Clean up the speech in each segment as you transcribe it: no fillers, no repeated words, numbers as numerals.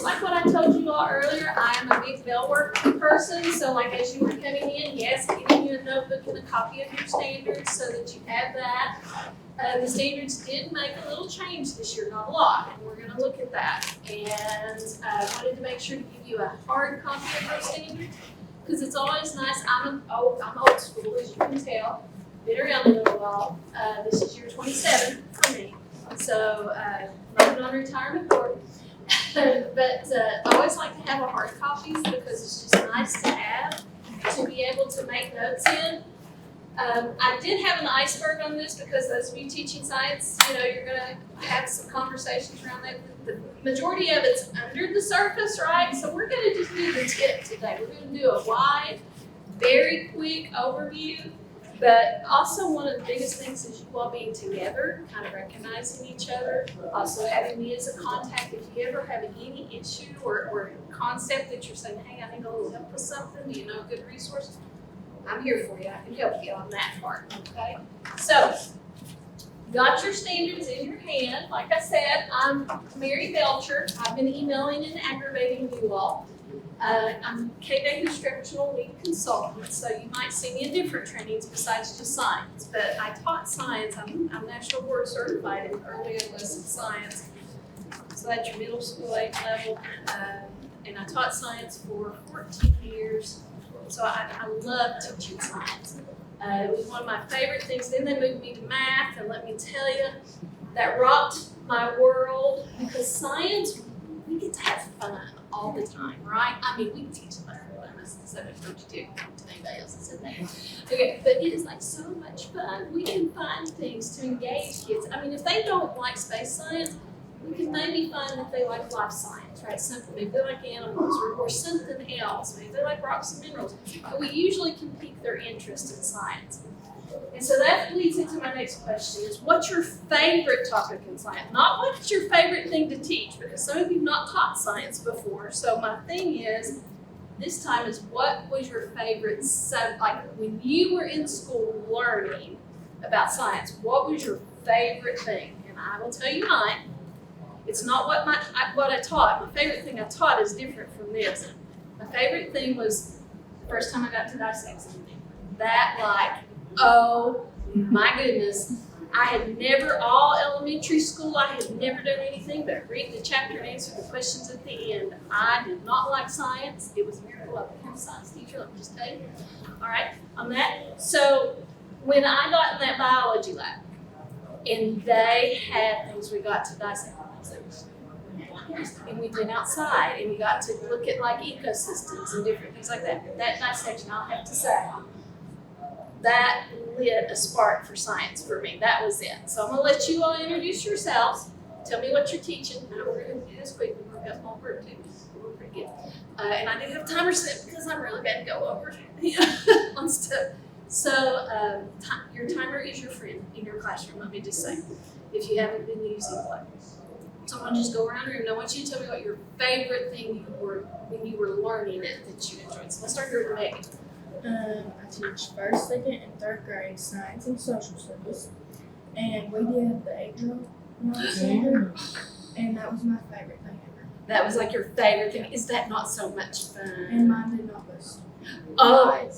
just like what I told you all earlier, I am a big bell work person. So like as you were coming in, yes, giving you a notebook and a copy of your standards so that you have that. The standards did make a little change this year, not a lot, and we're going to look at that. And I wanted to make sure to give you a hard copy of those standards because it's always nice. I'm old school, as you can tell. Been around a little while. This is year 27 for me, so not on retirement board. But I always like to have a hard copies because it's just nice to have to be able to make notes in. I did have an iceberg on this because those of you teaching science, you're going to have some conversations around that. The majority of it's under the surface, right? So we're going to just do the tip today. We're going to do a wide, very quick overview. But also one of the biggest things is you all being together, kind of recognizing each other. Also having me as a contact if you ever have any issue or concept that you're saying, hey, I need a little help with something, do you know a good resource? I'm here for you. I can help you on that part, okay? So, got your standards in your hand. Like I said, I'm Mary Belcher. I've been emailing and aggravating you all. I'm K-Day Instructional Lead Consultant, so you might see me in different trainings besides just science. But I taught science. I'm National Board Certified in Early Adolescent Science. So that's your middle school age level. And I taught science for 14 years. So I love teaching science. It was one of my favorite things. Then they moved me to math, and let me tell you, that rocked my world because science, we get to have fun all the time, right? I mean, we can teach like subject to anybody else that's in there. Okay, but it is like so much fun. We can find things to engage kids. I mean, if they don't like space science, we can maybe find that they like life science, right? Something, maybe they like animals or something else. Maybe they like rocks and minerals. But we usually can pique their interest in science. And so that leads into my next question is, what's your favorite topic in science? Not what's your favorite thing to teach, because some of you have not taught science before. So my thing is, this time is, what was your favorite subject? Like when you were in school learning about science, what was your favorite thing? And I will tell you mine. It's not what I taught. My favorite thing I taught is different from this. My favorite thing was the first time I got to dissect something. That, like, oh my goodness. I had never, all elementary school, I had never done anything but read the chapter and answer the questions at the end. I did not like science. It was a miracle I became a science teacher, let me just tell you. All right, on that. So when I got in that biology lab, and they had things we got to dissect, and we went outside and we got to look at like ecosystems and different things like that. That dissection, I'll have to say, that lit a spark for science for me. That was it. So I'm gonna let you all introduce yourselves. Tell me what you're teaching. I know we're gonna do this quick. We've got small group too. We're pretty good. And I do have timer set because I'm really bad to go over on stuff. So your timer is your friend in your classroom. Let me just say, if you haven't been using one. So I'm gonna just go around the room. I want you to tell me what your favorite thing you were when you were learning it that you enjoyed. So let's start here with Megan. I teach first, second, and third grade science and social studies, and we did the age standard, and that was my favorite thing ever. That was like your favorite thing. Is that not so much fun? And mine did not bust. Oh,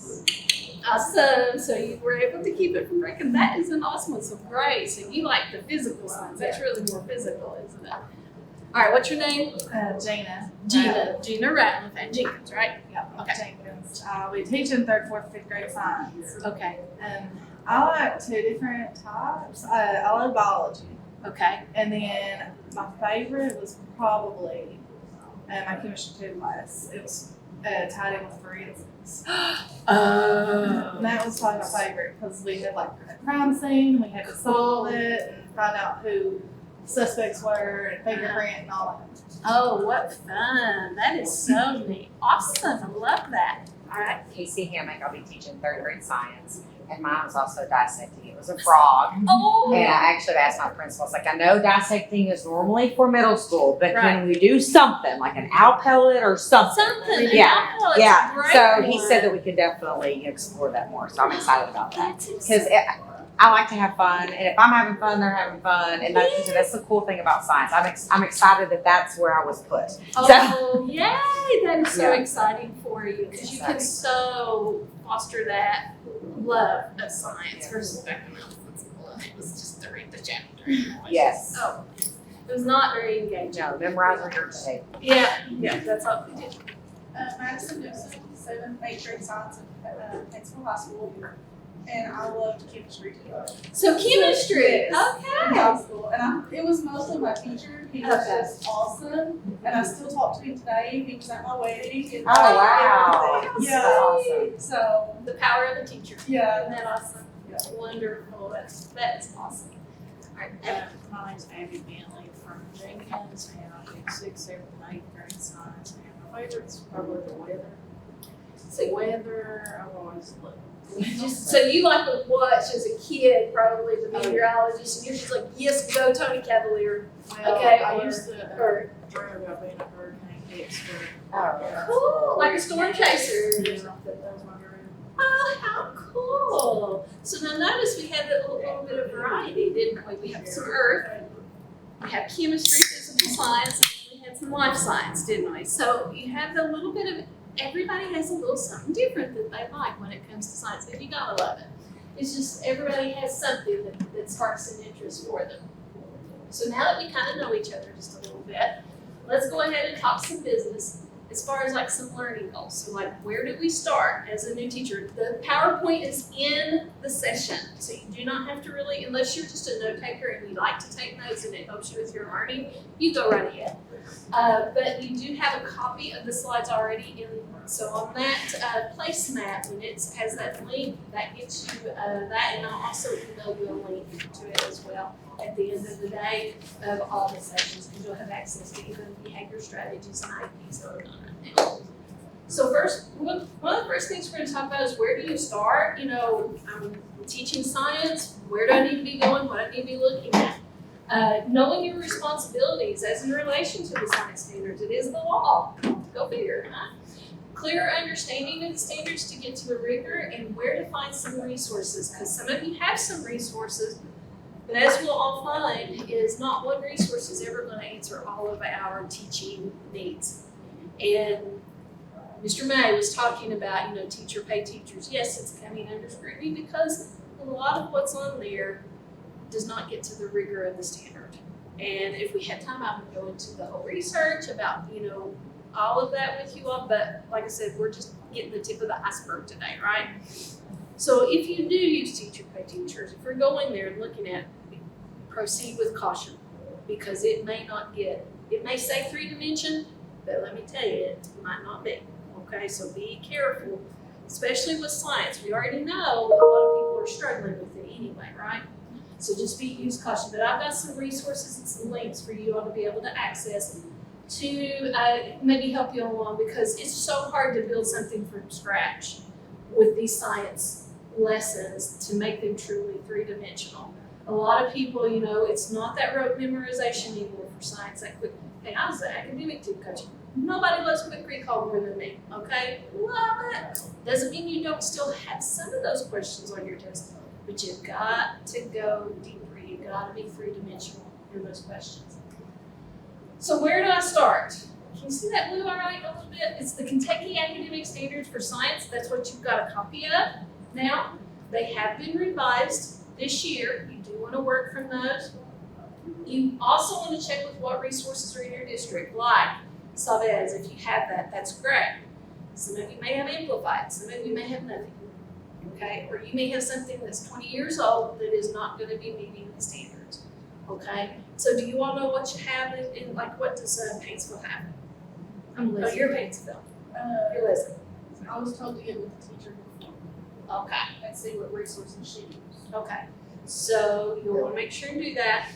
awesome! So you were able to keep it from breaking. That is an awesome one. So great. So you like the physical science. That's really more physical, isn't it? All right. What's your name? Gina. Gina Ratliff and Jenkins, right? Yeah, Okay. Jenkins. We teach in 3rd, 4th, 5th grade science. Okay. I like 2 different types. I love biology. Okay. And then my favorite was probably my chemistry 2 class. It was tied in with forensics. Oh. And that was probably my favorite because we had like a crime scene, we had to solve it and find out who suspects were and fingerprint and all that. Oh, what fun. That is so neat. Awesome. I love that. All right. Casey Hammock, I'll be teaching 3rd grade science, and mine was also dissecting. It was a frog. Oh. And I actually asked my principal, I was like, I know dissecting is normally for middle school, but Right. can we do something, like an owl pellet or something? Something. Yeah. Oh, it's a Yeah, great so he one. said that we could definitely explore that more, so I'm excited about that. That's Because exciting. I like to have fun, and if I'm having fun, they're having fun, and that's the cool thing about science. I'm excited that that's where I was put. Oh, yay! That is so Yeah. exciting for you because you can so foster that love of science versus back when I was in school. It was just to read the chapter. Yes. Oh, it was not very engaging. No, memorize or regurgitate. Yeah, that's all we did. Madison Newsom, 7th, 8th grade science at Paintsville High School. And I loved chemistry too. So chemistry, In okay. high school. And it was mostly my teacher. He was Okay. just awesome. And I still talk to him today. He was at my wedding. And Oh, wow. everything. That's Yeah. awesome. So, The power of the teacher. yeah. Isn't that awesome? Wonderful. That's awesome. All right, My name's Abby Bentley from Jenkins, and I did 6th, 7th, and 8th grade science. And my favorite's probably the weather. say Weather, I've always loved. just so you like to watch as a kid, probably the meteorologist, and you're just like, yes, go Tony Cavalier. Well, Okay, I or- used to Or dream about being a hurricane expert. Oh. cool, like a storm chaser. Yeah, that was my dream. Oh, how cool! So now notice we had a little bit of variety, didn't we? We have some earth, we have chemistry, physical science, and we had some life science, didn't we? So you have a little bit of, everybody has a little something different that they like when it comes to science, and you gotta love it. It's just everybody has something that sparks an interest for them. So now that we kind of know each other just a little bit, let's go ahead and talk some business as far as like some learning goals. So like, where do we start as a new teacher? The PowerPoint is in the session, so you do not have to really, unless you're just a note taker and you like to take notes and it helps you with your learning, you go right ahead. But you do have a copy of the slides already in, so on that placemat, when it has that link, that gets you that, and I'll also email you a link to it as well at the end of the day of all the sessions, because you'll have access to even behavior strategies and IPs that are done right now. So first, one of the first things we're going to talk about is where do you start? You know, I'm teaching science. Where do I need to be going? What do I need to be looking at? Knowing your responsibilities as in relation to the science standards. It is the law. Go figure, huh? Clear understanding of the standards to get to the rigor and where to find some resources, because some of you have some resources, but as we'll all find, is not one resource is ever going to answer all of our teaching needs. And Mr. May was talking about, you know, teacher pay teachers. Yes, it's coming under scrutiny because a lot of what's on there does not get to the rigor of the standard. And if we had time, I would go into the whole research about, you know, all of that with you all. But like I said, we're just getting the tip of the iceberg today, right? So if you do use teacher pay teachers, if we're going there and looking at, proceed with caution, because it may not get, it may say 3-dimension, but let me tell you, it might not be. Okay, so be careful, especially with science. We already know a lot of people are struggling with it anyway, right? So just use caution. But I've got some resources and some links for you all to be able to access to maybe help you along, because it's so hard to build something from scratch with these science lessons to make them truly 3-dimensional. A lot of people, you know, it's not that rote memorization anymore for science, that quick. Hey, I was an academic too, coach. Nobody loves quick recall more than me, okay? Love it. Doesn't mean you don't still have some of those questions on your test, but you've got to go deeper. You've got to be 3-dimensional in those questions. So where do I start? Can you see that blue highlight a little bit? It's the Kentucky Academic Standards for Science. That's what you've got a copy of. Now, they have been revised this year. You do want to work from those. You also want to check with what resources are in your district, like Savez. If you have that, that's great. Some of you may have Amplified. Some of you may have nothing. Okay, or you may have something that's 20 years old that is not going to be meeting the standards. Okay, so do you all know what you have in like what does Paintsville have? I'm Oh, listening. you're Paintsville. You're listening. I was told to get with the teacher before Okay, and see what resources she used. okay. So you'll want to make sure and do that.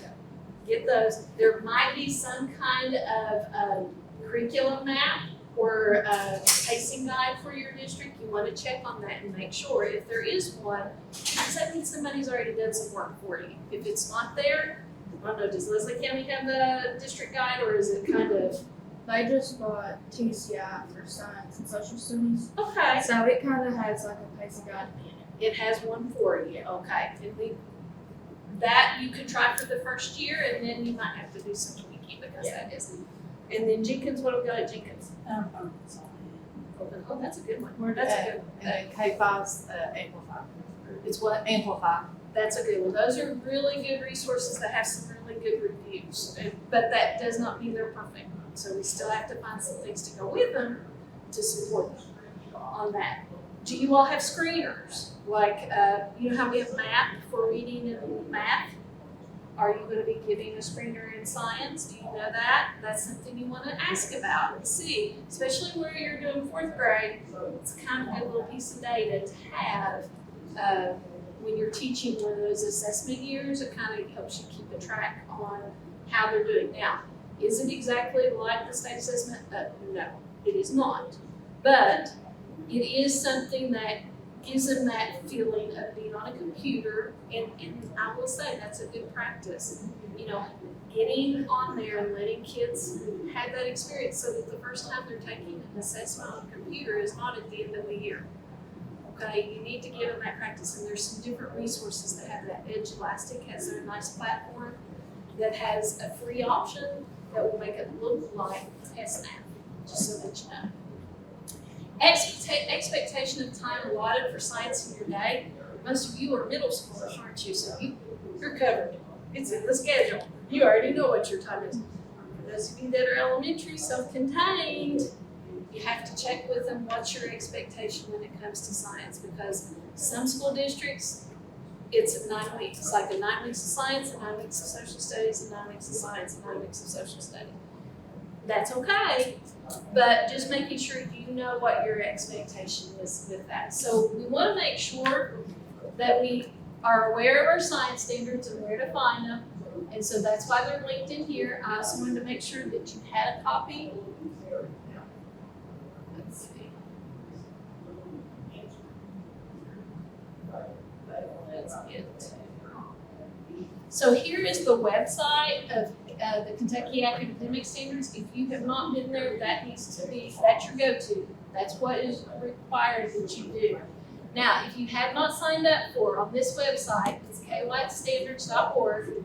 Get those. There might be some kind of curriculum map or a pacing guide for your district. You want to check on that and make sure if there is one, does that mean somebody's already done some work for you? If it's not there, I don't know, does Leslie County have the district guide, or is it kind of, They just bought TCI for science and social studies, okay, so it kind of has like a pacing guide in it. it has one for you, okay. And that you could try for the first year, and then you might have to do some tweaking because that isn't. And then Jenkins, what do we got at Jenkins? Oh, that's a good one. We're That's a good one. And then K5's Amplify. It's what? Amplify. That's a good one. Those are really good resources that have some really good reviews. But that does not mean they're perfect. So we still have to find some things to go with them to support them on that. Do you all have screeners? Like, you know how we have math for reading and math? Are you going to be giving a screener in science? Do you know that? That's something you want to ask about and see, especially where you're doing fourth grade. It's kind of a good little piece of data to have when you're teaching one of those assessment years. It kind of helps you keep a track on how they're doing. Now, is it exactly like the state assessment? No, it is not. But it is something that gives them that feeling of being on a computer, and I will say that's a good practice. You know, getting on there and letting kids have that experience so that the first time they're taking an assessment on a computer is not at the end of the year. Okay, you need to give them that practice, and there's some different resources that have that. Edge Elastic has a nice platform that has a free option that will make it look like SNAP, just so that you know. Expectation of time allotted for science in your day. Most of you are middle schoolers, aren't you? So you're covered. It's in the schedule. You already know what your time is. For those of you that are elementary, self-contained, you have to check with them what's your expectation when it comes to science, because some school districts, it's 9 weeks. It's like a 9 weeks of science, and 9 weeks of social studies, and 9 weeks of science, and 9 weeks of social studies. That's okay, but just making sure you know what your expectation is with that. So we want to make sure that we are aware of our science standards and where to find them. And so that's why they're linked in here. I also wanted to make sure that you had a copy. Let's see. Let's get to. So here is the website of the Kentucky Academic Standards. If you have not been there, that needs to be, that's your go-to. That's what is required that you do. Now, if you have not signed up for, on this website, it's kylightstandards.org.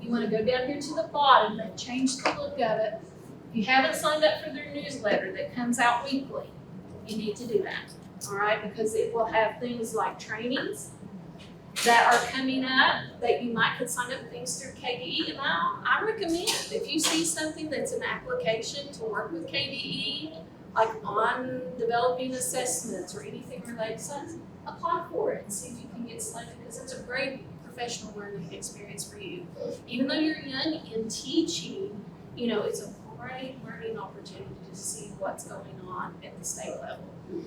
You want to go down here to the bottom, they've changed the look of it. If you haven't signed up for their newsletter that comes out weekly, you need to do that, all right? Because it will have things like trainings that are coming up that you might could sign up things through KDE. And I recommend, if you see something that's an application to work with KDE, like on developing assessments or anything related to science, apply for it and see if you can get selected, because it's a great professional learning experience for you. Even though you're young in teaching, you know, it's a great learning opportunity to see what's going on at the state level.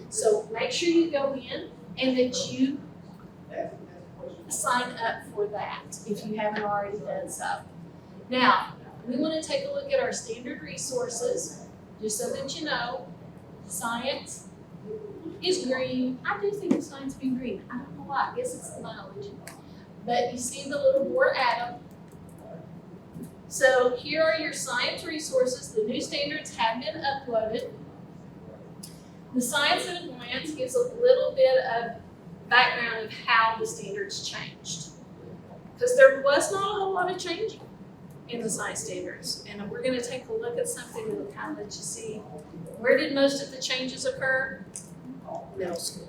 So make sure you go in and that you sign up for that if you haven't already done so. Now, we want to take a look at our standard resources, just so that you know, science is green. I do think of science being green. I don't know why. I guess it's the mileage. But you see the little Bohr atom. So here are your science resources. The new standards have been uploaded. The science at a glance gives a little bit of background of how the standards changed. Because there was not a whole lot of changing in the science standards. And we're going to take a look at something that will kind of let you see, where did most of the changes occur? Middle school.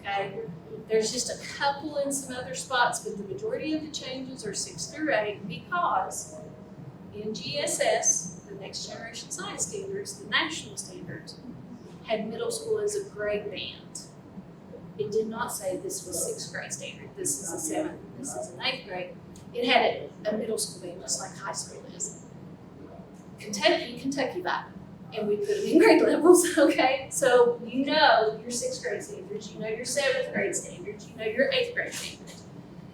Okay? There's just a couple in some other spots, but the majority of the changes are 6 through 8 because in GSS, the Next Generation Science Standards, the national standards, had middle school as a grade band. It did not say this was 6th grade standard, this is a 7th, this is an 8th grade. It had a middle school band, just like high school is. Kentucky vibe. And we put them in grade levels, okay? So you know your 6th grade standards, you know your 7th grade standards, you know your 8th grade standards,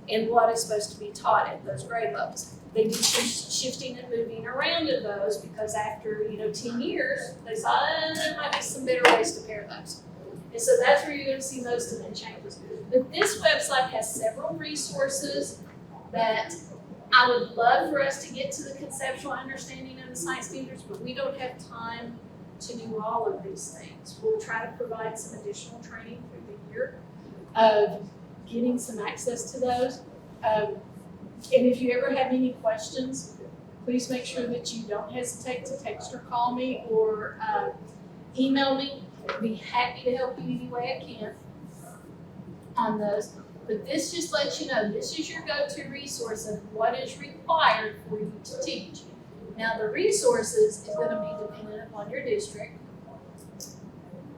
and what is supposed to be taught at those grade levels. They did some shifting and moving around of those because after, 10 years, they saw there might be some better ways to pair those. And so that's where you're going to see most of the changes. But this website has several resources that I would love for us to get to the conceptual understanding of the science standards, but we don't have time to do all of these things. We'll try to provide some additional training through the year of getting some access to those. And if you ever have any questions, please make sure that you don't hesitate to text or call me or email me. I'd be happy to help you any way I can on those. But this just lets you know, this is your go-to resource of what is required for you to teach. Now, the resources is gonna be dependent upon your district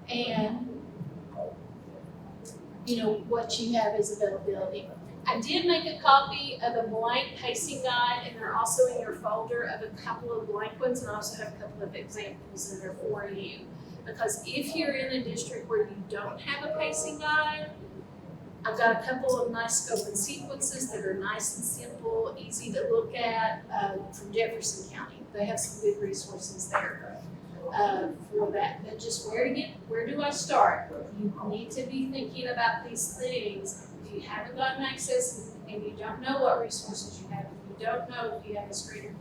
and, you know, what you have as availability. I did make a copy of a blank pacing guide, and they're also in your folder of a couple of blank ones, and I also have a couple of examples in there for you. Because if you're in a district where you don't have a pacing guide, I've got a couple of nice scope and sequences that are nice and simple, easy to look at, from Jefferson County. They have some good resources there for that. But just where do I start? You need to be thinking about these things. If you haven't gotten access and you don't know what resources you have, if you don't know if you have a screener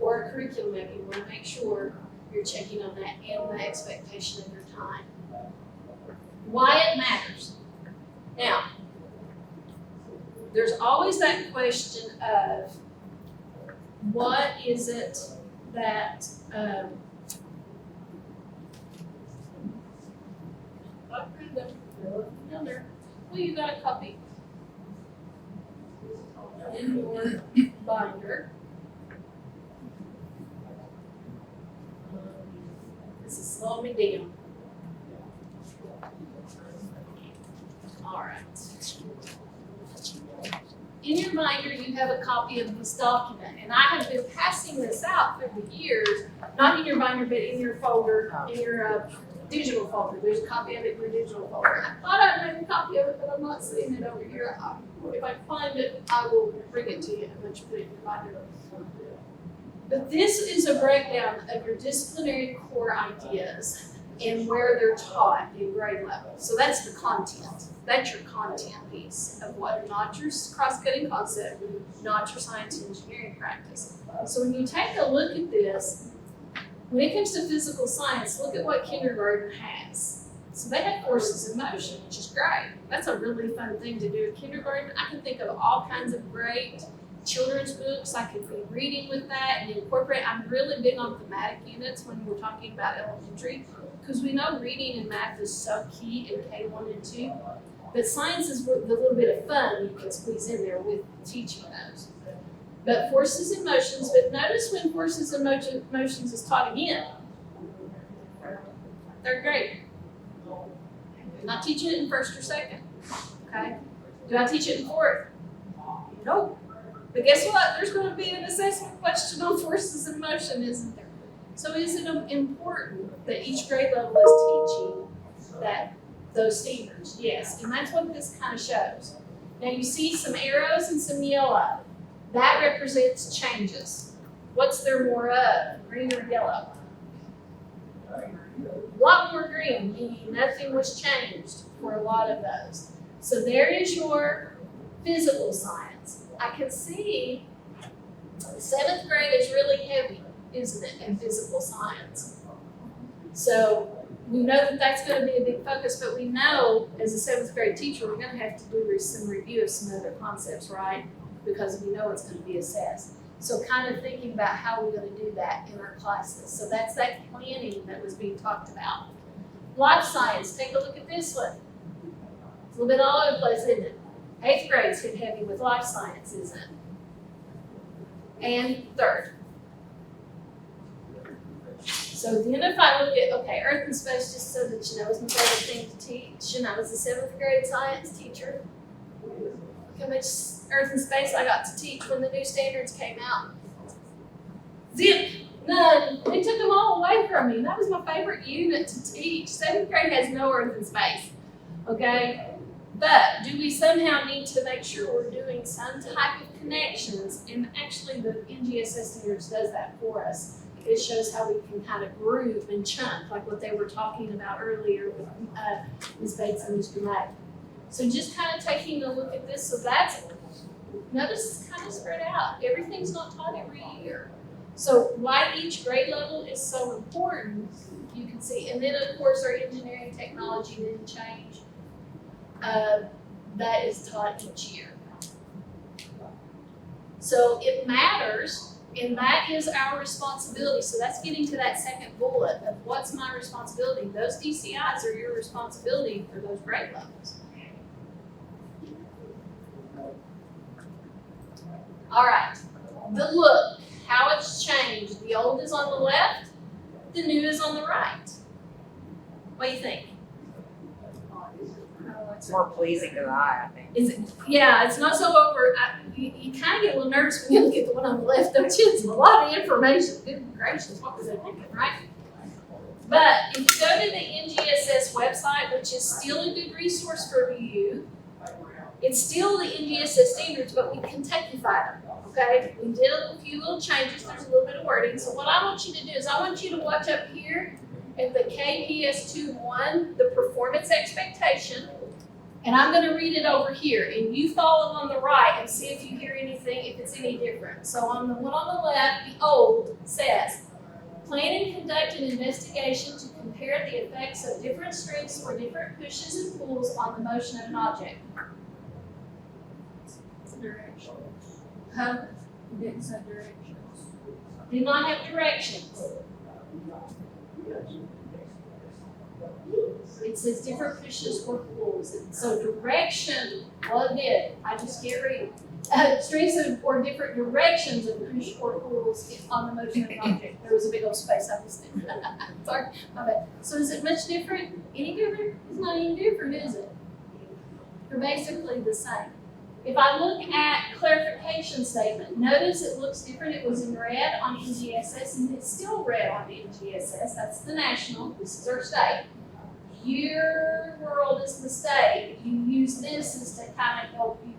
or a curriculum, if you want to make sure you're checking on that and the expectation of your time. Why it matters. Now, there's always that question of what is it that well, you got a copy in your binder. This is slowing me down. All right. In your binder, you have a copy of this document, and I have been passing this out through the years, not in your binder, but in your folder, in your digital folder. There's a copy of it in your digital folder. I thought I made a copy of it, but I'm not seeing it over here. If I find it, I will bring it to you and let you put it in your binder. But this is a breakdown of your disciplinary core ideas and where they're taught in grade level. So that's the content. That's your content piece of what, not your cross-cutting concept, not your science and engineering practice. So when you take a look at this, when it comes to physical science, look at what kindergarten has. So they have forces in motion, which is great. That's a really fun thing to do in kindergarten. I can think of all kinds of great children's books I could be reading with that and incorporate. I'm really big on thematic units when we're talking about elementary, because we know reading and math is so key in K1 and 2. But science is the little bit of fun you can squeeze in there with teaching those. But forces and motions, but notice when forces and motions is taught again. Third grade. I'm not teaching it in first or second, okay? Do I teach it in fourth? Nope. But guess what? There's going to be an assessment question on forces and motion, isn't there? So is it important that each grade level is teaching those standards? Yes, and that's what this kind of shows. Now you see some arrows and some yellow. That represents changes. What's there more of, green or yellow? A lot more green, meaning nothing was changed for a lot of those. So there is your physical science. I can see 7th grade is really heavy, isn't it, in physical science? So we know that that's going to be a big focus, but we know as a 7th grade teacher, we're going to have to do some review of some other concepts, right? Because we know it's going to be assessed. So kind of thinking about how we're going to do that in our classes. So that's that planning that was being talked about. Life science, take a look at this one. It's a little bit all over the place, isn't it? 8th grade's hit heavy with life science, isn't it? And 3rd. So then if I look at, okay, Earth and Space, just so that you know, is my favorite thing to teach. And I was a 7th grade science teacher. Look how much Earth and Space I got to teach when the new standards came out. Zip! None. They took them all away from me. That was my favorite unit to teach. 7th grade has no Earth and Space. Okay? But do we somehow need to make sure we're doing some type of connections? And actually the NGSS standards does that for us. It shows how we can kind of group and chunk, like what they were talking about earlier with Ms. Bates and Mr. Mack. So just kind of taking a look at this. So that's, notice it's kind of spread out. Everything's not taught every year. So why each grade level is so important, you can see. And then of course our engineering technology didn't change. That is taught each year. So it matters, and that is our responsibility. So that's getting to that second bullet of what's my responsibility. Those DCIs are your responsibility for those grade levels. All right, the look, how it's changed. The old is on the left, the new is on the right. What do you think? It's more pleasing to the eye, I think. Is it? Yeah, it's not so over. You kind of get a little nervous when you look at the one on the left, don't you? It's a lot of information. Good gracious, what was I thinking, right? But if you go to the NGSS website, which is still a good resource for you, it's still the NGSS standards, but we Kentuckyfied them, okay? We did a few little changes. There's a little bit of wording. So what I want you to do is I want you to watch up here at the KPS 2.1, the performance expectation. And I'm going to read it over here, and you follow on the right and see if you hear anything, if it's any different. So on the one on the left, the old says, plan and conduct an investigation to compare the effects of different strengths or different pushes and pulls on the motion of an object. Direction. Huh? You didn't say directions. Do not have directions. It says different pushes or pulls. So direction, well it did. I just can't read. Strengths or different directions of push or pulls on the motion of an object. There was a big old space I missed it. Sorry, my bad. So is it much different? Any different? It's not any different, is it? They're basically the same. If I look at clarification statement, notice it looks different. It was in red on NGSS and it's still red on NGSS. That's the national. This is our state. Your world is the state. You use this as to kind of help you,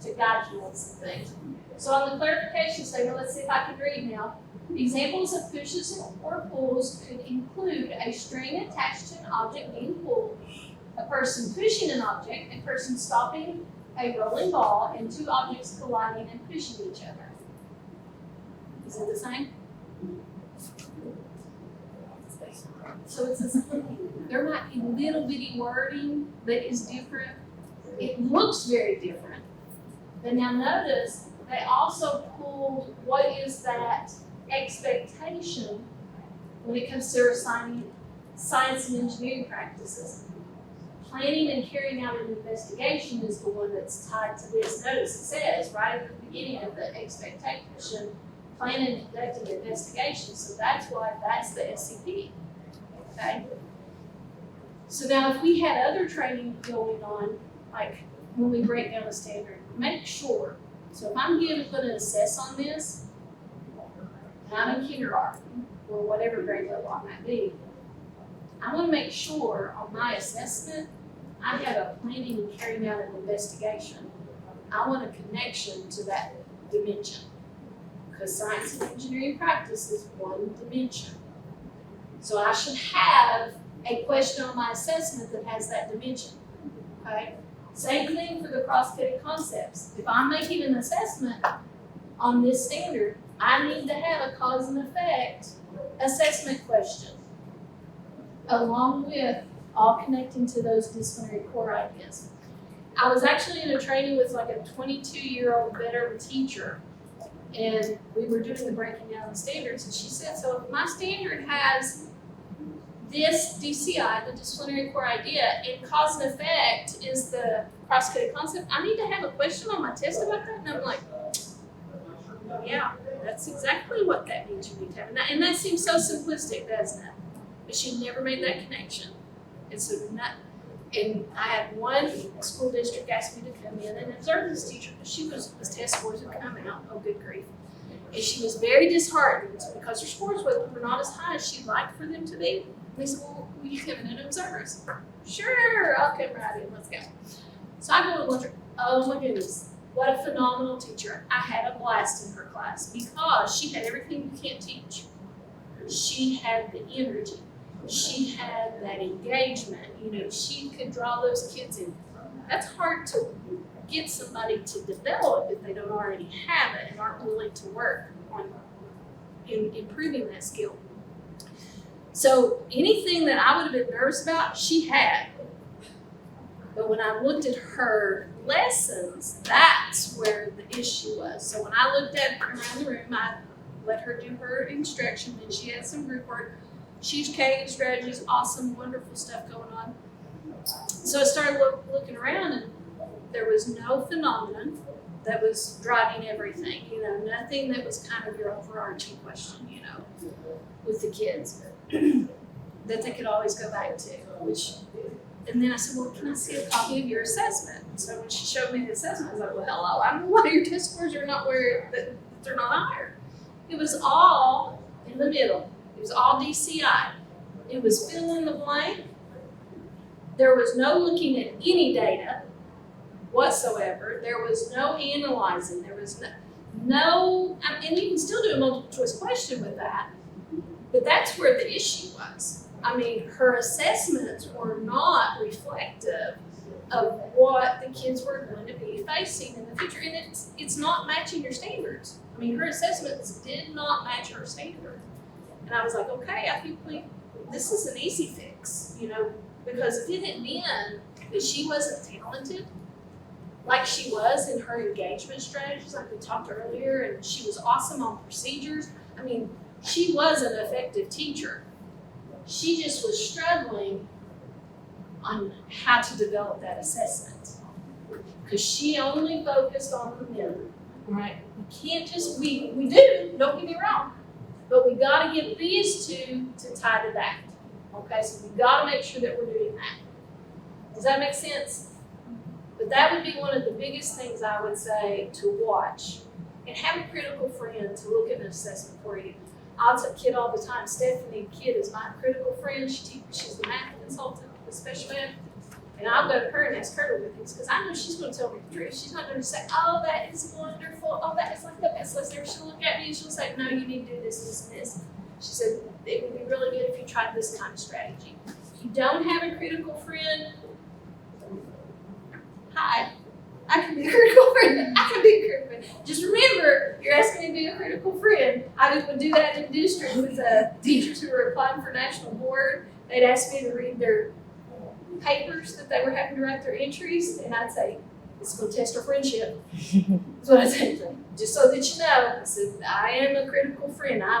to guide you on some things. So on the clarification statement, let's see if I can read now. Examples of pushes or pulls could include a string attached to an object being pulled, a person pushing an object, a person stopping a rolling ball, and two objects colliding and pushing each other. Is it the same? So it's the same. There might be little bitty wording that is different. It looks very different. But now notice they also pulled what is that expectation when it comes to assigning science and engineering practices. Planning and carrying out an investigation is the one that's tied to this. Notice it says right at the beginning of the expectation, plan and conduct an investigation. So that's why that's the SCP. Okay? So now if we had other training going on, like when we break down a standard, make sure. So if I'm going to assess on this, and I'm in kindergarten, or whatever grade level I might be, I want to make sure on my assessment, I have a planning and carrying out an investigation. I want a connection to that dimension. Because science and engineering practice is one dimension. So I should have a question on my assessment that has that dimension. Okay? Same thing for the cross-cutting concepts. If I'm making an assessment on this standard, I need to have a cause and effect assessment question, along with all connecting to those disciplinary core ideas. I was actually in a training with like a 22-year-old veteran teacher, and we were doing the breaking down the standards, and she said, so if my standard has this DCI, the disciplinary core idea, and cause and effect is the cross-cutting concept, I need to have a question on my test about that? And I'm like, yeah, that's exactly what that means you need to have. And that seems so simplistic, doesn't it? But she never made that connection. And so and I had one school district ask me to come in and observe this teacher because the test scores had come out. Oh, good grief. And she was very disheartened because her scores were not as high as she'd like for them to be. And they said, well, will you come in and observe us? Sure, I'll come right in, let's go. So I go to lunch. Oh my goodness, what a phenomenal teacher. I had a blast in her class because she had everything you can't teach. She had the energy. She had that engagement. You know, she could draw those kids in. That's hard to get somebody to develop if they don't already have it and aren't willing to work on improving that skill. So anything that I would have been nervous about, she had. But when I looked at her lessons, that's where the issue was. So when I looked at her around the room, I let her do her instruction, and she had some group work. She's Katie strategies, awesome, wonderful stuff going on. So I started looking around, and there was no phenomenon that was driving everything. Nothing that was kind of your overarching question, with the kids that they could always go back to. And then I said, well, can I see a copy of your assessment? So when she showed me the assessment, I was like, well, hello, I don't know why your test scores are not that they're not higher. It was all in the middle. It was all DCI. It was fill in the blank. There was no looking at any data whatsoever. There was no analyzing. There was no and you can still do a multiple choice question with that, but that's where the issue was. I mean, her assessments were not reflective of what the kids were going to be facing in the future, and it's not matching your standards. I mean, her assessments did not match her standard, and I was like, okay, I think this is an easy fix, because if it had been that she wasn't talented like she was in her engagement strategies, like we talked earlier, and she was awesome on procedures. I mean, she was an effective teacher. She just was struggling on how to develop that assessment because she only focused on the middle, right? We can't just, we do, don't get me wrong, but we gotta get these two to tie to that, okay? So we gotta make sure that we're doing that. Does that make sense? But that would be one of the biggest things I would say to watch. And have a critical friend to look at an assessment for you. I'll tell Kid all the time, Stephanie Kidd is my critical friend. She's the math consultant, the special ed. And I'll go to her and ask her to look at things because I know she's going to tell me the truth. She's not going to say, oh, that is wonderful. Oh, that is like the best lesson ever. She'll look at me and she'll say, no, you need to do this, this, and this. She said, it would be really good if you tried this kind of strategy. If you don't have a critical friend, hi, I can be a critical friend. I can be a critical friend. Just remember, you're asking me to be a critical friend. I would do that in district with teachers who were applying for national board. They'd ask me to read their papers that they were having to write their entries, and I'd say, it's going to test our friendship. That's what I say. Just so that you know, I said, I am a critical friend. I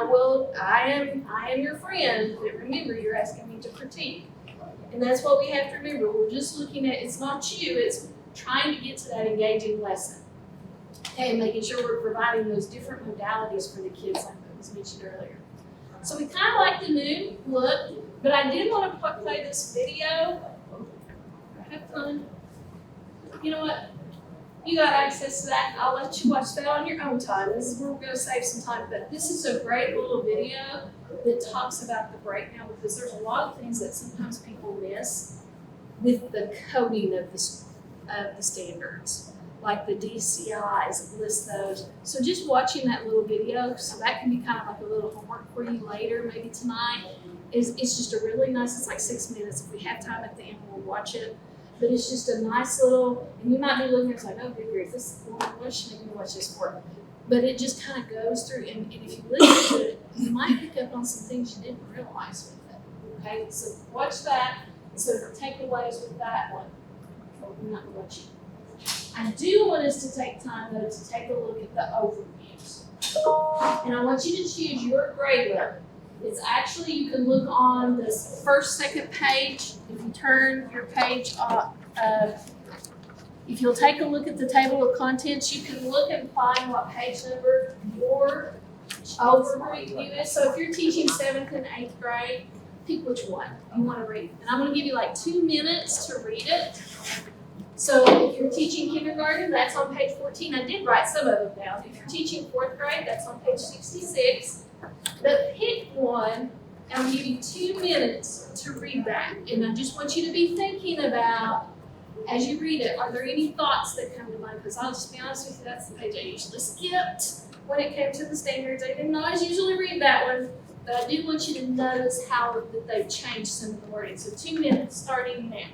am your friend, but remember, you're asking me to critique. And that's what we have to remember. We're just looking at, it's not you, it's trying to get to that engaging lesson. Okay, and making sure we're providing those different modalities for the kids like that was mentioned earlier. So we kind of like the new look, but I did want to play this video. Have fun. You know what? You got access to that. I'll let you watch that on your own time. This is where we're going to save some time, but this is a great little video that talks about the breakdown because there's a lot of things that sometimes people miss with the coding of the standards, like the DCIs, list those. So just watching that little video, so that can be kind of like a little homework for you later, maybe tonight, it's just a really nice, it's like 6 minutes. If we have time at the end, we'll watch it. But it's just a nice little, and you might be looking at it like, oh, good grief, this what should I watch this for? But it just kind of goes through, and if you listen to it, you might pick up on some things you didn't realize with it. Okay, so watch that. So takeaways with that one. I'm not watching. I do want us to take time though to take a look at the overviews, and I want you to choose your grade level. It's actually, you can look on this first, second page. If you turn your page up, if you'll take a look at the table of contents, you can look and find what page number your overview is. So if you're teaching 7th and 8th grade, pick which one you want to read. And I'm going to give you like 2 minutes to read it. So if you're teaching kindergarten, that's on page 14. I did write some of them down. If you're teaching 4th grade, that's on page 66. But pick one, and I'll give you 2 minutes to read that. And I just want you to be thinking about, as you read it, are there any thoughts that come to mind? Because I'll just be honest with you, that's the page I usually skipped when it came to the standards. I didn't always usually read that one, but I do want you to notice how that they've changed some of the wording. So 2 minutes starting now.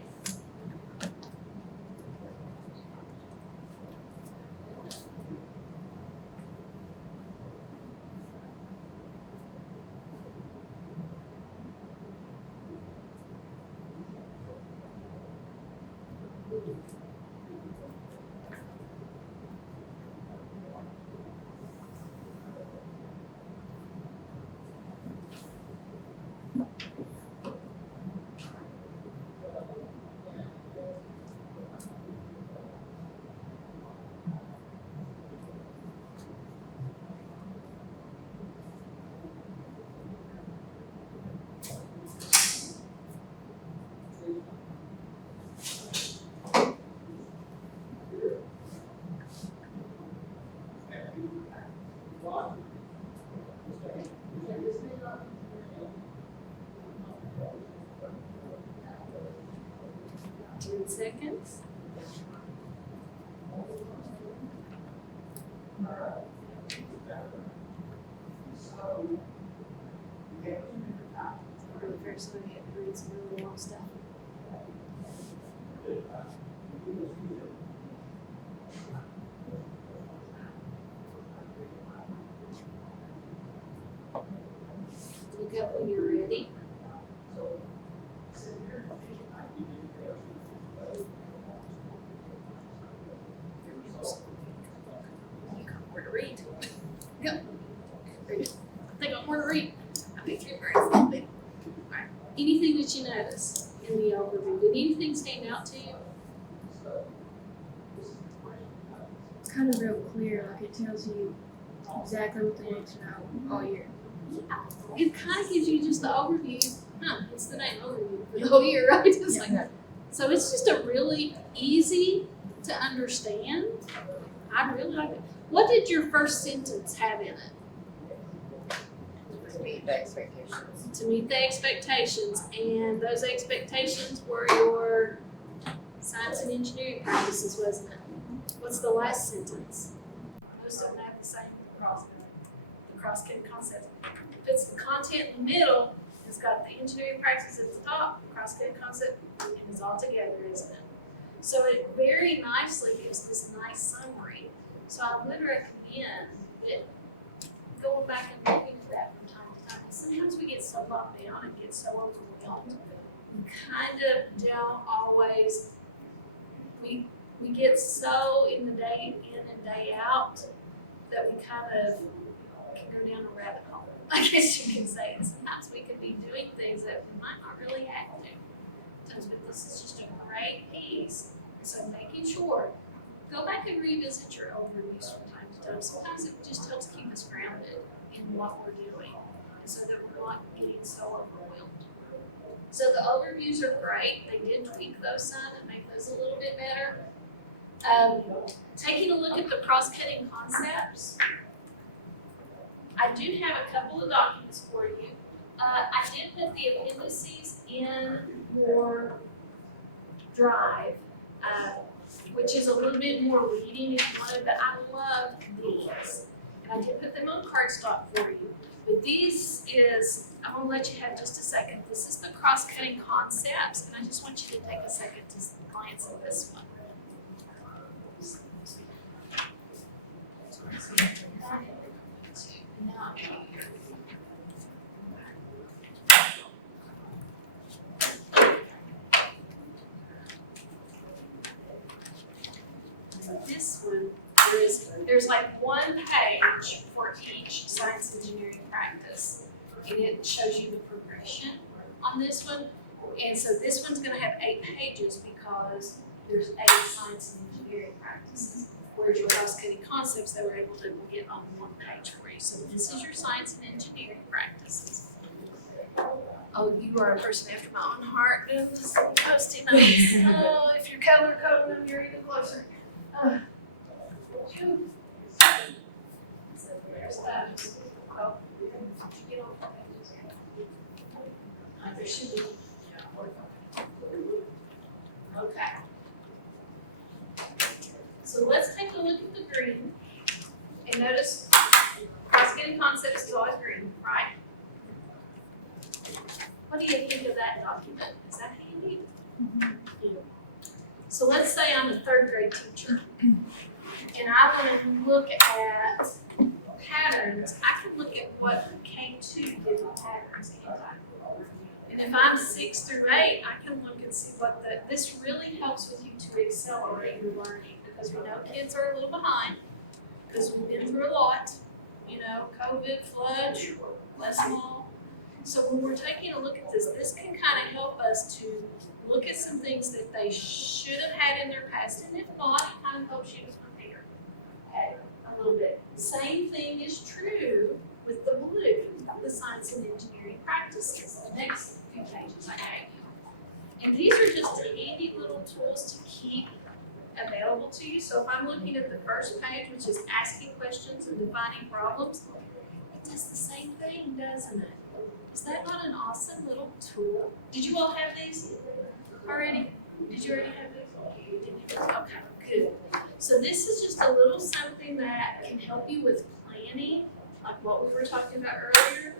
Seconds. Really first one, I had to read some really long stuff. Look up when you're ready. Where to read? Go. Read. I think I'm where to read. I think you're very something. Alright. Anything that you notice in the overview? Did anything stand out to you? It's kind of real clear, like it tells you exactly what they need to know all year. Yeah. It kind of gives you just the overview. It's the name overview for the whole year, right? It's like, so it's just a really easy to understand. I really like it. What did your first sentence have in it? To meet the expectations. To meet the expectations, and those expectations were your science and engineering practices, wasn't it? What's the last sentence? Most of them have the same cross-cutting concept. If it's the content in the middle, it's got the engineering practices at the top, cross-cutting concept, and it's all together, isn't it? So it very nicely gives this nice summary. So I would recommend that going back and looking at that from time to time. Sometimes we get so bogged down and get so overwhelmed. We kind of don't always, we get so in the day in and day out that we kind of can go down a rabbit hole, I guess you can say. And sometimes we can be doing things that we might not really have to. But this is just a great piece. So making sure, go back and revisit your overviews from time to time. Sometimes it just helps keep us grounded in what we're doing, and so that we're not getting so overwhelmed. So the overviews are great. They did tweak those some and make those a little bit better. Taking a look at the cross-cutting concepts, I do have a couple of documents for you. I did put the appendices in your drive, which is a little bit more reading if you wanted, but I love these. And I did put them on cardstock for you. But this is, I'm gonna let you have just a second. This is the cross-cutting concepts, and I just want you to take a second to glance at this one. This one, there's like one page for each science engineering practice, and it shows you the progression on this one. And so this one's going to have 8 pages because there's 8 science and engineering practices. Whereas your cross-cutting concepts, they were able to get on one page for you. So this is your science and engineering practices. Oh, you are a person after my own heart doing this posting notes. Oh, if you're color coding them, you're even closer. Phew. So there's those. Oh, did you get all the pages? There should be. Okay. So let's take a look at the green and notice cross-cutting concepts is always green, right? What do you think of that document? Is that handy? Yeah. So let's say I'm a 3rd grade teacher and I want to look at patterns. I can look at what K2 did with patterns anytime. If I'm 6 through 8, I can look and see what this really helps with you to accelerate your learning because we know kids are a little behind because we've been through a lot, COVID, flood, less small. So when we're taking a look at this can kind of help us to look at some things that they should have had in their past, and if not, it kind of helps you to prepare. Okay, a little bit. Same thing is true with the blue, the science and engineering practices, the next few pages I gave you. And these are just handy little tools to keep available to you. So if I'm looking at the first page, which is asking questions and defining problems, it does the same thing, doesn't it? Is that not an awesome little tool? Did you all have these already? Did you already have these? Okay, good. So this is just a little something that can help you with planning, like what we were talking about earlier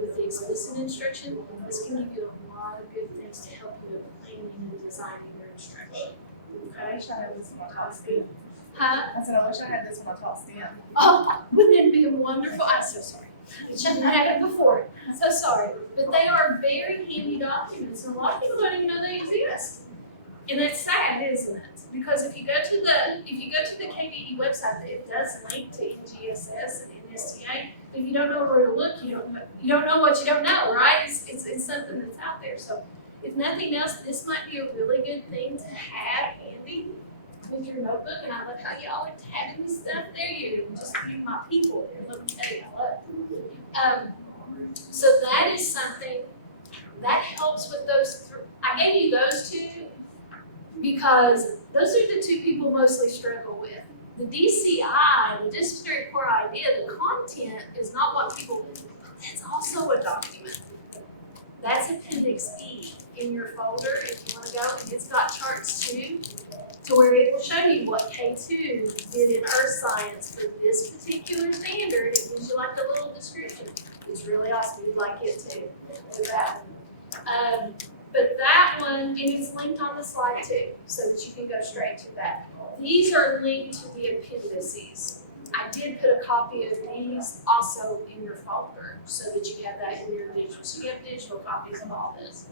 with the explicit instruction. This can give you a lot of good things to help you with planning and designing your instruction. I wish I had this one taught STEM. Huh? I said, I wish I had this one taught STEM. Oh, wouldn't it be wonderful? I'm so sorry. I shouldn't have had it before. I'm so sorry. But they are very handy documents, and a lot of people don't even know they exist. And that's sad, isn't it? Because if you go to the KVE website, it does link to NGSS and NSTA. But if you don't know where to look, you don't know what you don't know, right? It's something that's out there. So if nothing else, this might be a really good thing to have handy with your notebook. And I love how y'all are having this stuff there. You're my people. Let me tell you, I love it. So that is something that helps with those. I gave you those two because those are the two people mostly struggle with. The DCI, the disciplinary core idea, the content is not what people, that's also a document. That's Appendix E in your folder if you want to go, and it's got charts too, to where it will show you what K2 did in earth science for this particular standard. It gives you like a little description. It's really awesome. You'd like it too, for that one. But that one, and it's linked on the slide too, so that you can go straight to that. These are linked to the appendices. I did put a copy of these also in your folder so that you have that in your digital. So you have digital copies of all this.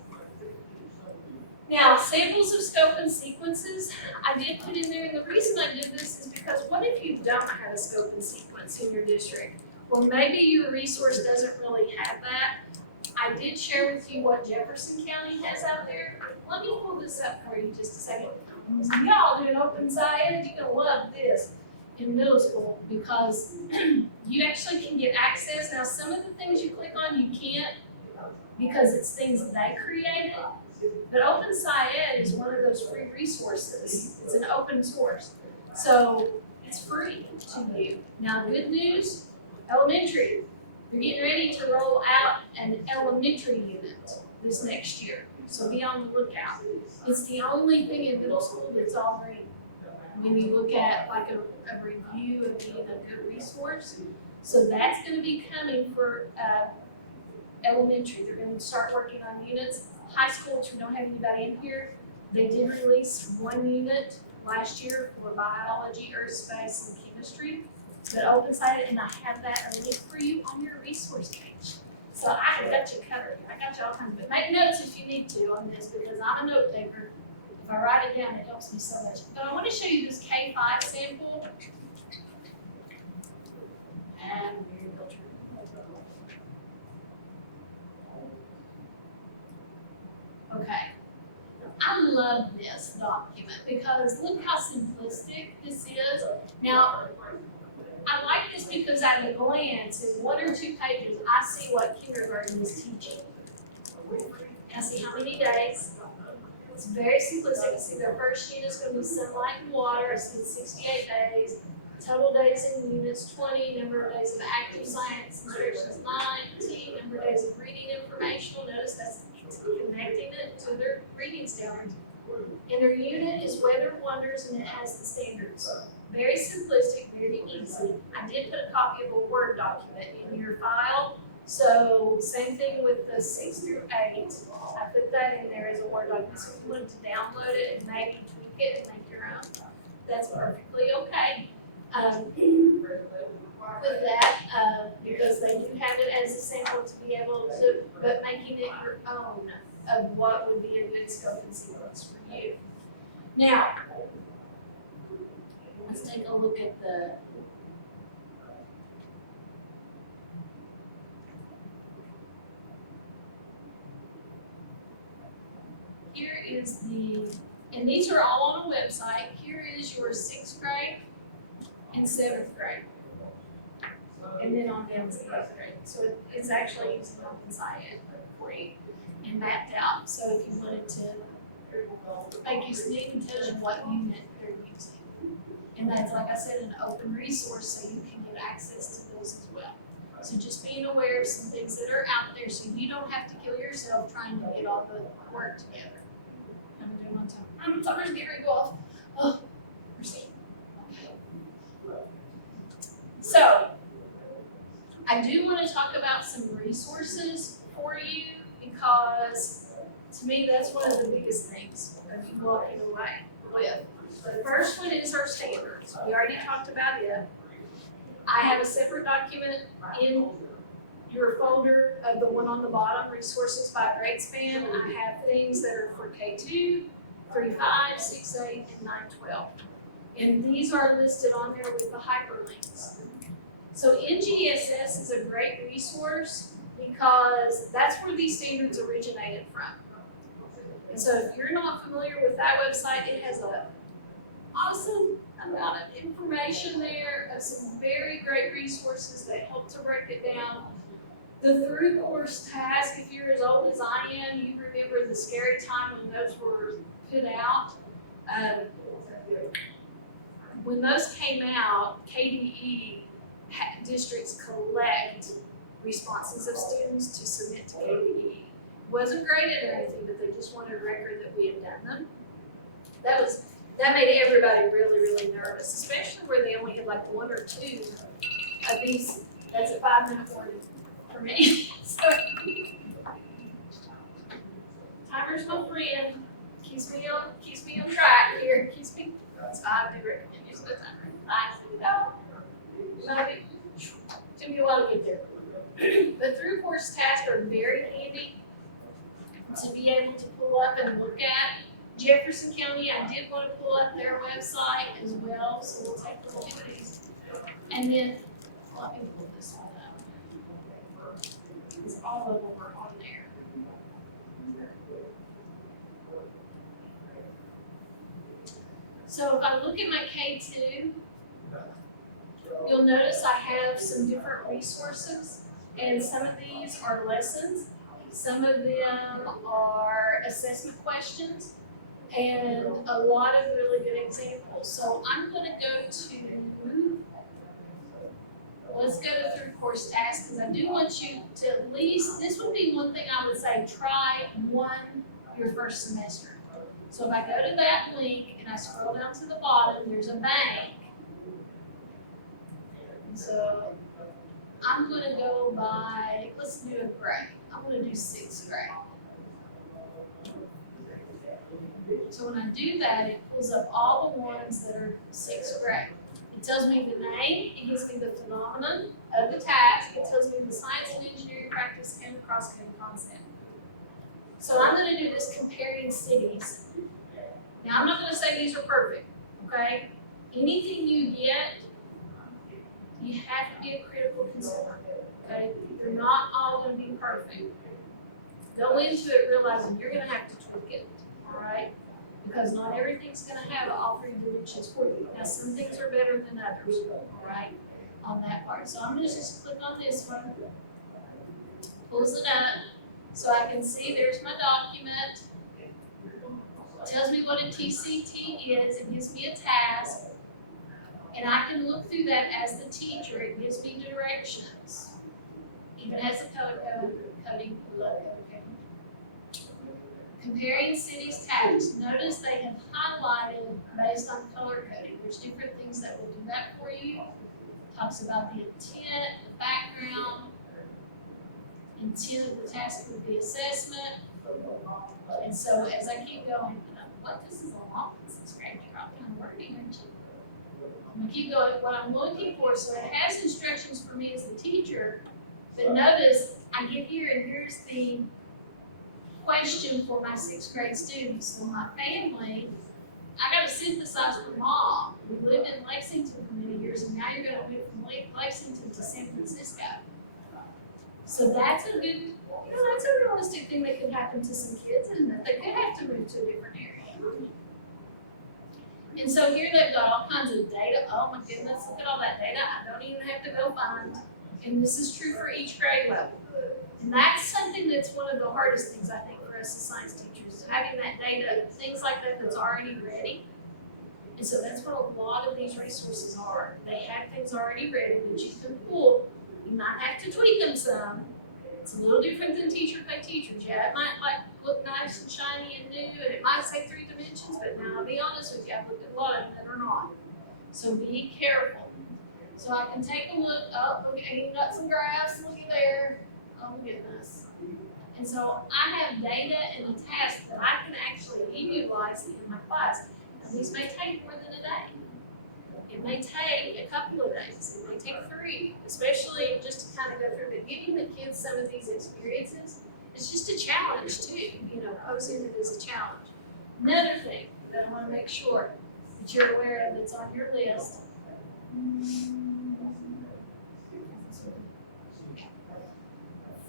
Now, samples of scope and sequences, I did put in there, and the reason I did this is because what if you don't have a scope and sequence in your district? Or maybe your resource doesn't really have that. I did share with you what Jefferson County has out there. Let me pull this up for you just a second. Y'all do an open science, you're gonna love this in middle school because you actually can get access. Now, some of the things you click on, you can't because it's things they created. But Open SciEd is one of those free resources. It's an open source. So it's free to you. Now, good news, elementary. They're getting ready to roll out an elementary unit this next year. So be on the lookout. It's the only thing in middle school that's all green. When you look at like a review of being a good resource. So that's going to be coming for elementary. They're going to start working on units. High school, which we don't have anybody in here, they did release one unit last year for biology, earth, space, and chemistry. But open SciEd, and I have that a link for you on your resource page. So I have got you covered. I got you all kinds of it. Make notes if you need to on this because I'm a note taker. If I write it down, it helps me so much. But I want to show you this K5 sample. And okay. I love this document because look how simplistic this is. Now, I like this because at a glance, in 1 or 2 pages, I see what kindergarten is teaching. I see how many days. It's very simplistic. I see their first unit is going to be sunlight and water. I see 68 days. Total days in units 20. Number of days of active science instructions 19. Number of days of reading informational. Notice that's connecting it to their reading standards. And their unit is Weather Wonders, and it has the standards. Very simplistic, very easy. I did put a copy of a Word document in your file. So same thing with the 6 through 8. I put that in there as a Word document. So if you wanted to download it and maybe tweak it and make your own, that's perfectly okay. With that, because they do have it as a sample to be able to, but making it your own of what would be a good scope and sequence for you. Now, let's take a look at the here is the, and these are all on a website. Here is your 6th grade and 7th grade. And then on down to 8th grade. So it's actually using OpenScience for you and mapped out. So if you wanted to make use of it, it tells you what unit they're using. And that's, like I said, an open resource, so you can get access to those as well. So just being aware of some things that are out there so you don't have to kill yourself trying to get all the work together. I'm gonna do one time. I'm timer's getting ready to go off. Oh, proceed. So, I do want to talk about some resources for you because to me that's one of the biggest things of you walking away with. The first one is our standards. We already talked about it. I have a separate document in your folder of the one on the bottom, resources by grade span. I have things that are for K2, 3-5, 6-8, and 9-12. And these are listed on there with the hyperlinks. So NGSS is a great resource because that's where these standards originated from. And so if you're not familiar with that website, it has an awesome amount of information there of some very great resources that help to break it down. The through course task, if you're as old as I am, you remember the scary time when those were put out. When those came out, KDE districts collect responses of students to submit to KDE. Wasn't graded or anything, but they just wanted a record that we had done them. That made everybody really, really nervous, especially where they only had like 1 or 2 of these. That's a 5-minute warning for me. So, timer's my friend. Keeps me on track here. So I do recommend using the timer. I see that. Maybe took me a while to get there. The through course tasks are very handy to be able to pull up and look at. Jefferson County, I did want to pull up their website as well, so we'll take a look at these. And then let me pull this one up. Because all of them are on there. So if I look at my K2, you'll notice I have some different resources, and some of these are lessons, some of them are assessment questions, and a lot of really good examples. So I'm going to go to, let's go to through course tasks, because I do want you to at least, this would be one thing I would say, try your first semester. So if I go to that link and I scroll down to the bottom, there's a bank. So I'm going to go by, let's do a grade. I'm going to do 6th grade. So when I do that, it pulls up all the ones that are 6th grade. It tells me the name, it gives me the phenomenon of the task, it tells me the science and engineering practice and the cross-cutting concept. So I'm going to do this comparing cities. Now I'm not going to say these are perfect, okay? Anything you get, you have to be a critical consumer, okay? They're not all going to be perfect. Go into it realizing you're going to have to tweak it, all right? Because not everything's going to have all 3 dimensions for you. Now some things are better than others, all right, on that part. So I'm going to just click on this one, pulls it up, so I can see there's my document. It tells me what a TCT is, it gives me a task, and I can look through that as the teacher. It gives me directions. Even has the color coding, color coding. Comparing cities' tasks. Notice they have highlighted based on color coding. There's different things that will do that for you. Talks about the intent, the background. Intent of the task would be assessment. And so as I keep going, what this is a long grade, you're all kind of working, aren't you? I'm gonna keep going. What I'm looking for, so it has instructions for me as the teacher, but notice I get here and here's the question for my sixth grade students. So my family, I gotta synthesize for mom. We lived in Lexington for many years, and now you're gonna move from Lexington to San Francisco. So that's a good, that's a realistic thing that could happen to some kids, isn't it? They could have to move to a different area. And so here they've got all kinds of data. Oh my goodness, look at all that data. I don't even have to go find. And this is true for each grade level. And that's something that's one of the hardest things, I think, for us as science teachers, having that data, things like that that's already ready. And so that's what a lot of these resources are. They have things already ready that you can pull. You might have to tweak them some. It's a little different than teacher by teachers. Yeah, it might look nice and shiny and new, and it might say 3 dimensions, but now I'll be honest with you, I've looked at a lot of them that are not. So be careful. So I can take a look, oh, okay, you got some graphs, looky there. Oh goodness. And so I have data and a task that I can actually utilize in my class. Now these may take more than a day. It may take a couple of days. It may take 3, especially just to kind of go through. But giving the kids some of these experiences, it's just a challenge too, posing it as a challenge. Another thing that I want to make sure that you're aware of that's on your list.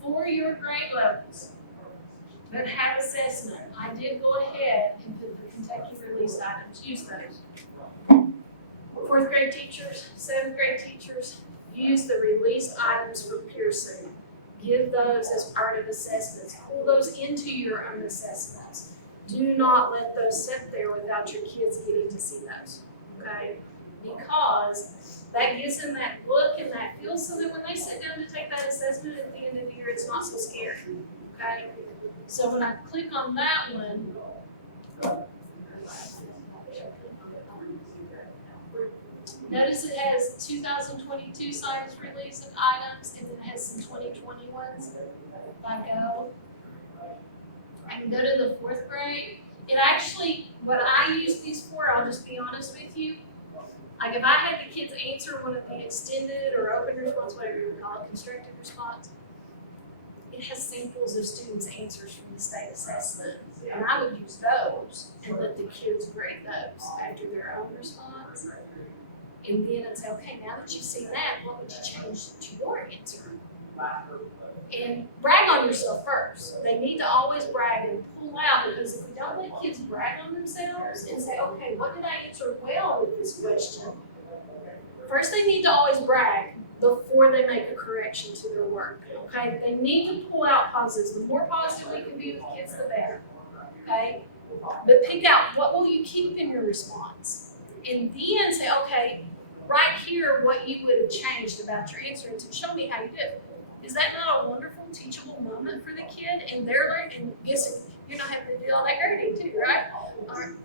For your grade levels that have assessment, I did go ahead and put the Kentucky release items, use those. 4th grade teachers, 7th grade teachers, use the release items for Pearson. Give those as part of assessments. Pull those into your own assessments. Do not let those sit there without your kids getting to see those, okay? Because that gives them that look and that feel so that when they sit down to take that assessment at the end of the year, it's not so scary, okay? So when I click on that one, notice it has 2022 science release of items, and then it has some 2020 ones. If I go, I can go to the 4th grade. It actually, what I use these for, I'll just be honest with you, like if I had the kids answer one of the extended or open response, whatever you would call it, constructed response, it has samples of students' answers from the state assessment. And I would use those and let the kids grade those after their own response. And then I'd say, okay, now that you've seen that, what would you change to your answer? And brag on yourself first. They need to always brag and pull out, because if we don't let kids brag on themselves and say, okay, what did I answer well with this question? First, they need to always brag before they make a correction to their work, okay? They need to pull out positives. The more positive we can be with kids, the better, okay? But pick out what will you keep in your response. And then say, okay, right here, what you would have changed about your answer, and to show me how you did it. Is that not a wonderful teachable moment for the kid? And they're learning, and guess you're not having to do all that grading too, right?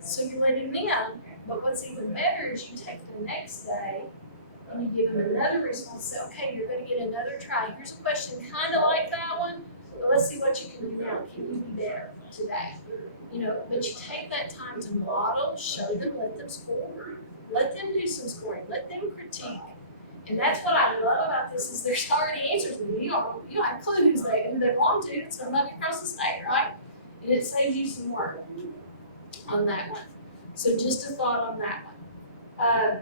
So you're letting them. But what's even better is you take the next day and you give them another response. Say, okay, you're going to get another try. Here's a question kind of like that one, but let's see what you can do now. Can you be better today? But you take that time to model, show them, let them score. Let them do some scoring. Let them critique. And that's what I love about this is there's already answers. You don't have a clue who they belong to. It's somebody across the state, right? And it saves you some work on that one. So just a thought on that one.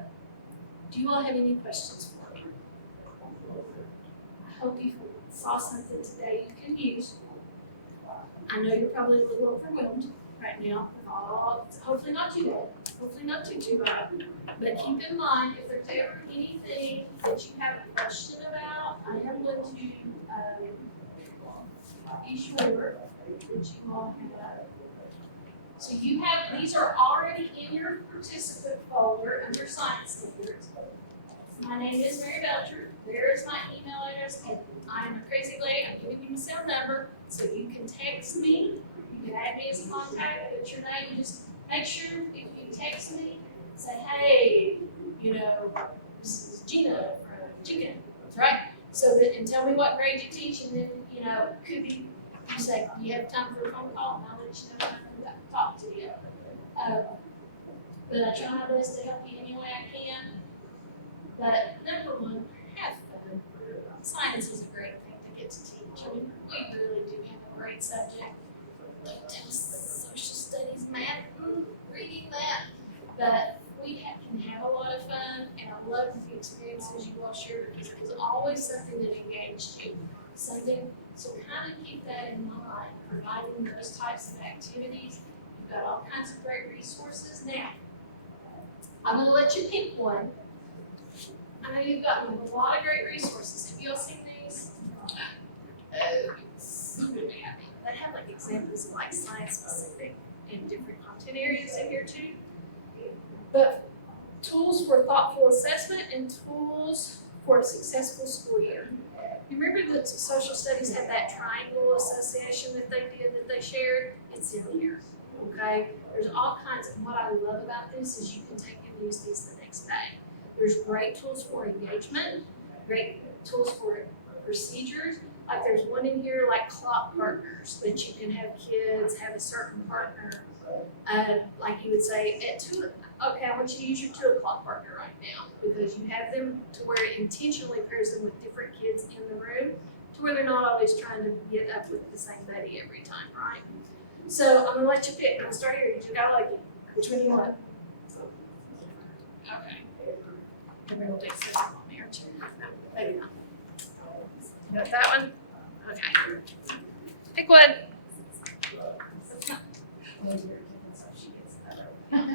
Do you all have any questions for me? I hope you saw something today you can use. I know you're probably a little overwhelmed right now. Hopefully not too bad. Hopefully not too bad. But keep in mind, if there's ever anything that you have a question about, I am going to be sure that you all have. So you have, these are already in your participant folder under science standards. My name is Mary Belcher. There is my email address, and I'm a crazy lady. I'm giving you my cell number, so you can text me. You can add me as a contact, put your name. Just make sure if you text me, say, hey, this is Gina from Chicken, right? So that, and tell me what grade you teach, and then, could be, you say, do you have time for a phone call? And I'll let you know when I can talk to you. But I try my best to help you any way I can. But number one, have fun. Science is a great thing to get to teach. I mean, we really do have a great subject. social studies, math, reading that. But can have a lot of fun, and I loved the experiences you all shared because it was always something that engaged you. Something, so kind of keep that in mind, providing those types of activities. You've got all kinds of great resources. Now, I'm going to let you pick one. I know you've got a lot of great resources. Have you all seen these? Oh, they have like examples of like science specific and different content areas in here too. But tools for thoughtful assessment and tools for a successful school year. You remember that social studies had that triangle association that they shared? It's in here, okay? There's all kinds of, what I love about this is you can take and use these the next day. There's great tools for engagement, great tools for procedures. Like there's one in here like clock partners that you can have kids have a certain partner. Like you would say at 2, okay, I want you to use your 2 o'clock partner right now because you have them to where it intentionally pairs them with different kids in the room to where they're not always trying to get up with the same buddy every time, right? So I'm gonna let you pick. I'm gonna start here. You gotta like it. Which one do you want? Okay. Everyone will take a on there too. No, maybe not. You got that one? Okay. Pick one.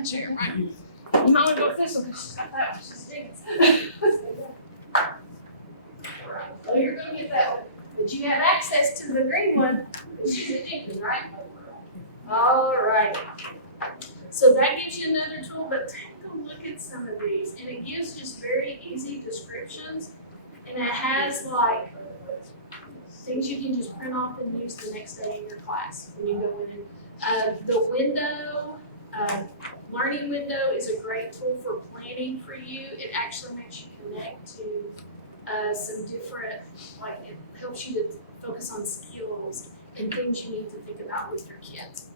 Sure, right. You might want to go with this one because she's got that one. She's digging. Well, you're going to get that one. But you have access to the green one because she's addicted, right? All right. So that gives you another tool, but take a look at some of these. And it gives just very easy descriptions. And it has like things you can just print off and use the next day in your class when you go in. The window, learning window is a great tool for planning for you. It actually makes you connect to some different, like it helps you to focus on skills and things you need to think about with your kids.